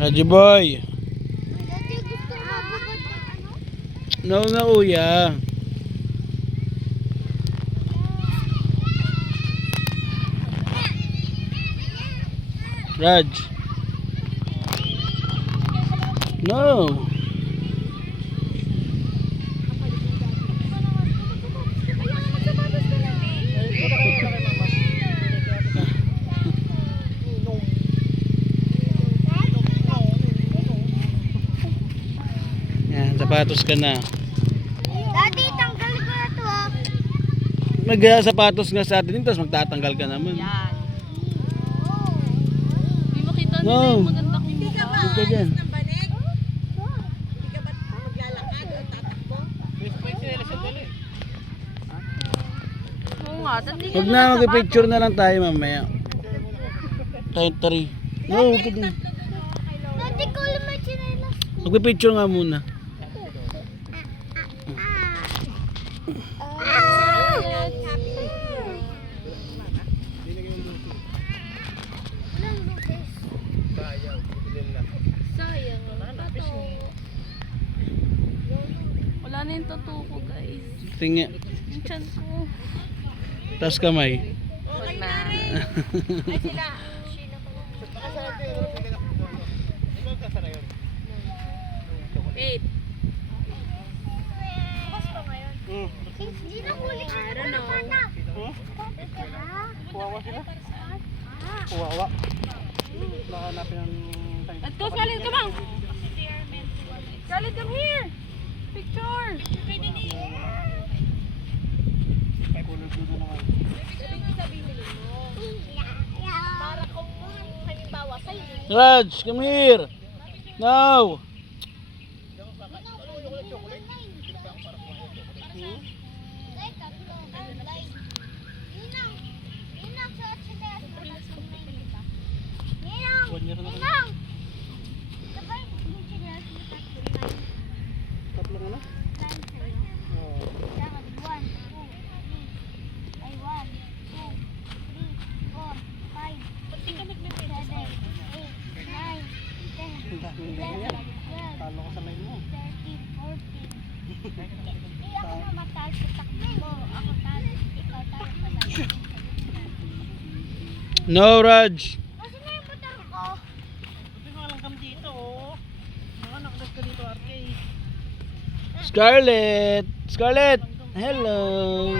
Raji boy. Dati gusto mo babad ano? No na uya. Raj. No. Yan, sapatos ka na. Dati tanggal ko na to ah. Nag-sapatos nga sa atin, tapos magtatanggal ka naman. Yan. Hindi makita nila No. yung maganda kong mukha. Huwag ka dyan. Oo nga, dati Huwag na, mag-picture na lang tayo mamaya. Tayo 3. No, huwag ka dyan. Dati ko lang may chinelas. Mag-picture nga muna. Sayang. Wala na yung tattoo ko, guys. Tingi. Yung chan ko. Tas kamay. Wag na. Wait. Bukas pa ngayon. Hindi na huli ka na don't know. pala. Kuwawa sila. Kuwawa. Nakahanapin ng time. Let's go, Scarlett, come on. Scarlett, come here. Picture. Ay, kulog dito na nga. Para kung halimbawa sa'yo. Raj, come here. No. Tatlong ano? Ang daming ganyan. Talo ko sa line mo. 13, 14. Ako na mataas sa takbo. Ako taas, ikaw taas sa line. No, Raj. Kasi na yung butar ko. Buti nga lang kami dito, oh. Mga nakalag ka dito, RK. Scarlett! Scarlett! Hello!